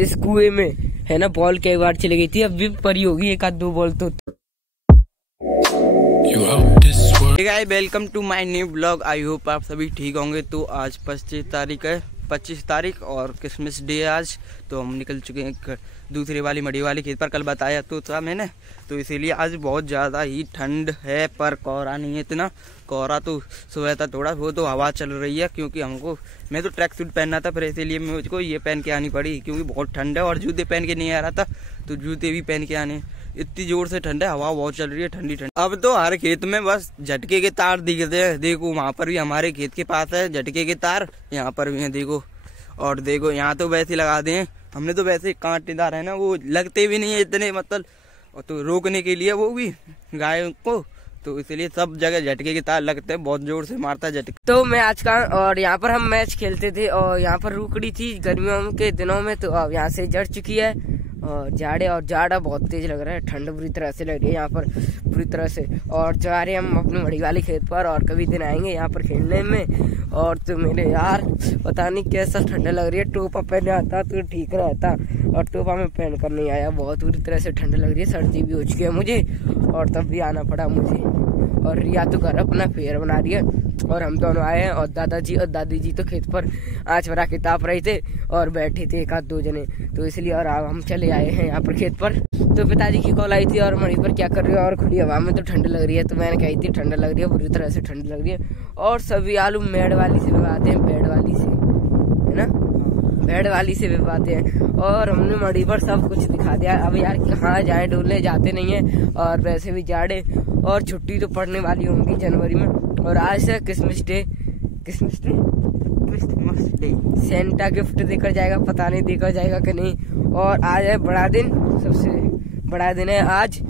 इस कुएं में है ना बॉल कई बार चली गई थी, अब भी पड़ी होगी एक आध दो बॉल तो। Welcome to my new blog. I hope आप सभी ठीक होंगे। तो आज 25 तारीख और क्रिसमस डे आज। तो हम निकल चुके हैं दूसरी वाली मड़ी वाली खेत पर। कल बताया तो था मैंने, तो इसीलिए आज बहुत ज़्यादा ही ठंड है, पर कोहरा नहीं है इतना। कोहरा तो सुबह था थोड़ा, वो तो हवा चल रही है। क्योंकि मैं तो ट्रैक सूट पहनना था, फिर इसीलिए मुझको ये पहन के आनी पड़ी, क्योंकि बहुत ठंड है। और जूते पहन के नहीं आ रहा था, तो जूते भी पहन के आने। इतनी जोर से ठंड है, हवा बहुत चल रही है, ठंडी ठंडी। अब तो हर खेत में बस झटके के तार दिखते हैं। देखो वहाँ पर भी हमारे खेत के पास है झटके के तार, यहाँ पर भी है देखो। और देखो यहाँ तो वैसे लगा दे हमने, तो वैसे कांटेदार है ना, वो लगते भी नहीं है इतने, मतलब तो रोकने के लिए वो भी गाय को, तो इसलिए सब जगह झटके के तार लगते हैं, बहुत जोर से मारता है झटके। तो मैं आज का और यहाँ पर हम मैच खेलते थे और यहाँ पर रुकड़ी थी गर्मियों के दिनों में, तो अब यहाँ से जड़ चुकी है और जाड़ा बहुत तेज लग रहा है, ठंड बुरी तरह से लग रही है यहाँ पर पूरी तरह से। और जा रहे हम अपनी मड़ी वाले खेत पर, और कभी दिन आएंगे यहाँ पर खेलने में। और तो मेरे यार पता नहीं कैसा ठंड लग रही है, टोपा पहने आता तो ठीक रहता, और टोपा में पहन कर नहीं आया। बहुत बुरी तरह से ठंड लग रही है, सर्दी भी हो चुकी है मुझे, और तब भी आना पड़ा मुझे। और रिया तो घर अपना फेयर बना रही है, और हम दोनों आए हैं। और दादाजी और दादी जी तो खेत पर आँच भरा के ताप रहे थे और बैठे थे एक आध दो जने, तो इसलिए और हम चले आए हैं यहाँ पर खेत पर। तो पिताजी की कॉल आई थी और मड़ी पर क्या कर रहे हो, और खुली हवा में तो ठंड लग रही है। तो मैंने कही थी ठंड लग रही है, बुरी तरह से ठंड लग रही है। और सभी आलू मेड़ वाली से लगाते हैं, बेड वाली से है ना, बेड वाली से विवाते हैं। और हमने मड़ी पर सब कुछ दिखा दिया। अब यार कहाँ जाए, डोलने जाते नहीं है, और वैसे भी जाड़े, और छुट्टी तो पड़ने वाली होंगी जनवरी में। और आज से क्रिसमस डे सेंटा गिफ्ट देकर जाएगा, पता नहीं देकर जाएगा कि नहीं। और आज है बड़ा दिन, सबसे बड़ा दिन है आज।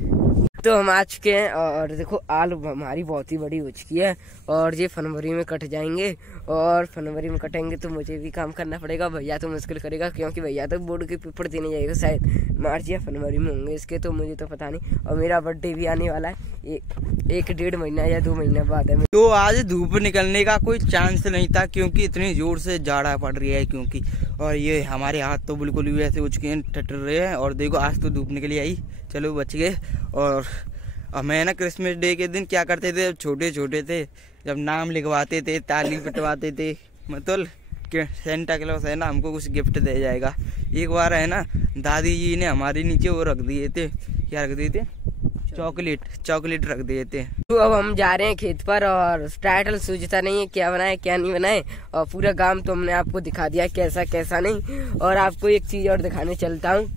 तो हम आ चुके हैं, और देखो आलू हमारी बहुत ही बड़ी हो चुकी है, और ये फरवरी में कट जाएंगे। और फरवरी में कटेंगे तो मुझे भी काम करना पड़ेगा, भैया तो मुश्किल करेगा, क्योंकि भैया तो बोर्ड के पेपर देने जाएगा, शायद मार्च या फरवरी में होंगे इसके, तो मुझे तो पता नहीं। और मेरा बर्थडे भी आने वाला है एक 1.5 महीना या 2 महीना बाद है। तो आज धूप निकलने का कोई चांस नहीं था, क्योंकि इतनी जोर से जाड़ा पड़ रही है। क्योंकि और ये हमारे हाथ तो बिल्कुल भी ऐसे हो चुके हैं, ठटर रहे हैं। और देखो आज तो धूप निकली आई, चलो बच गए। और मैं ना क्रिसमस डे के दिन क्या करते थे, जब छोटे छोटे थे, जब नाम लिखवाते थे, ताली पिटवाते थे, मतलब सेंटा क्लॉज है ना हमको कुछ गिफ्ट दे जाएगा। एक बार है ना दादी जी ने हमारे नीचे वो रख दिए थे, क्या रख दिए थे, चॉकलेट रख दिए थे। तो अब हम जा रहे हैं खेत पर, और टाइटल सूझता नहीं है क्या बनाए क्या नहीं बनाए, और पूरा गांव तो हमने आपको दिखा दिया कैसा कैसा नहीं। और आपको एक चीज और दिखाने चलता हूँ,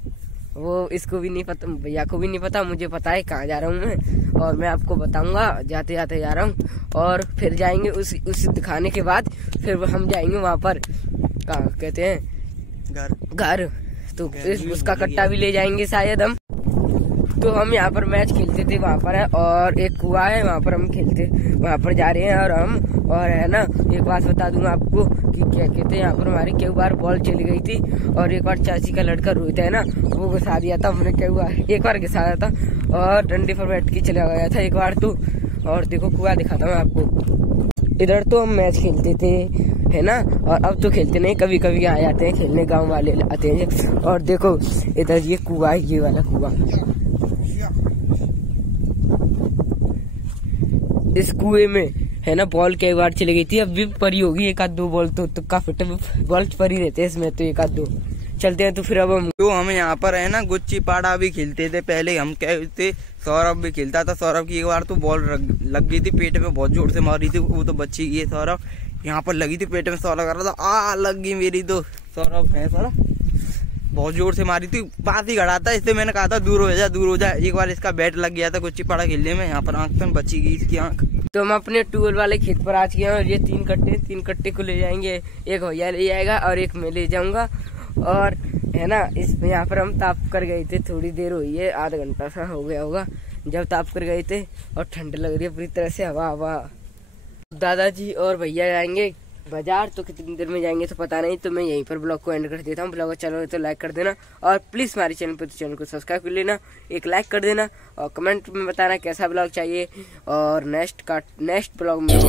वो इसको भी नहीं पता, भैया को भी नहीं पता, मुझे पता है कहाँ जा रहा हूँ मैं, और मैं आपको बताऊंगा जाते जाते जा रहा हूँ। और फिर जाएंगे उस दिखाने के बाद फिर हम जाएंगे वहाँ पर, क्या कहते हैं, घर। तो उसका कट्टा भी ले जाएंगे शायद हम। तो हम यहाँ पर मैच खेलते थे, वहाँ पर है, और एक कुआ है वहाँ पर हम खेलते, वहाँ पर जा रहे हैं। और हम और है ना एक बात बता दूंगा आपको कि क्या कहते हैं, यहाँ पर हमारी कई बार बॉल चली गई थी, और एक बार चाची का लड़का रोहित है ना, वो घुसा दिया था हमने, एक बार घुसाया था, और डंडे पर बैठ के चला गया था एक बार तो। और देखो कुआ दिखाता हूँ आपको। इधर तो हम मैच खेलते थे है ना, और अब तो खेलते नहीं, कभी कभी आ जाते हैं खेलने, गाँव वाले आते हैं। और देखो इधर ये कुआ है, ये वाला कुआ। इस कुएं में है ना बॉल कई बार चली गई थी, अब भी पड़ी होगी एक आध दो बॉल, तो तुक्का फिट बॉल पड़ी रहते हैं इसमें, तो एक आध दो चलते हैं। तो फिर अब हम यहाँ पर है ना गुच्ची पाड़ा भी खेलते थे पहले, हम कहते सौरभ भी खेलता था। सौरभ की एक बार तो बॉल लग गई थी पेट में, बहुत जोर से मारी थी, वो तो बची गई। सौरभ यहाँ पर लगी थी पेट में, सौरभ कर रहा था, लग गई मेरी तो। सौरभ बहुत जोर से मारी थी, पास ही खड़ा था, इससे मैंने कहा था दूर हो जा। एक बार इसका बैट लग गया था गुच्ची पाड़ा खेलने में, यहाँ पर आंख में बची गई इसकी आंख। तो हम अपने ट्यूबवेल वाले खेत पर आ चुके हैं, और ये 3 कट्टे को ले जाएंगे, एक भैया ले जाएगा और एक मैं ले जाऊंगा। और है ना इसमें यहाँ पर हम ताप कर गए थे, थोड़ी देर हुई है, आधा घंटा सा हो गया होगा जब ताप कर गए थे, और ठंड लग रही है पूरी तरह से, हवा। दादाजी और भैया जाएंगे बाजार, तो कितनी देर में जाएंगे तो पता नहीं। तो मैं यहीं पर ब्लॉग को एंड कर देता हूँ। ब्लॉग अच्छा लगे तो लाइक कर देना, और प्लीज हमारे चैनल पर तो चैनल को सब्सक्राइब कर लेना, एक लाइक कर देना, और कमेंट में बताना कैसा ब्लॉग चाहिए, और नेक्स्ट ब्लॉग में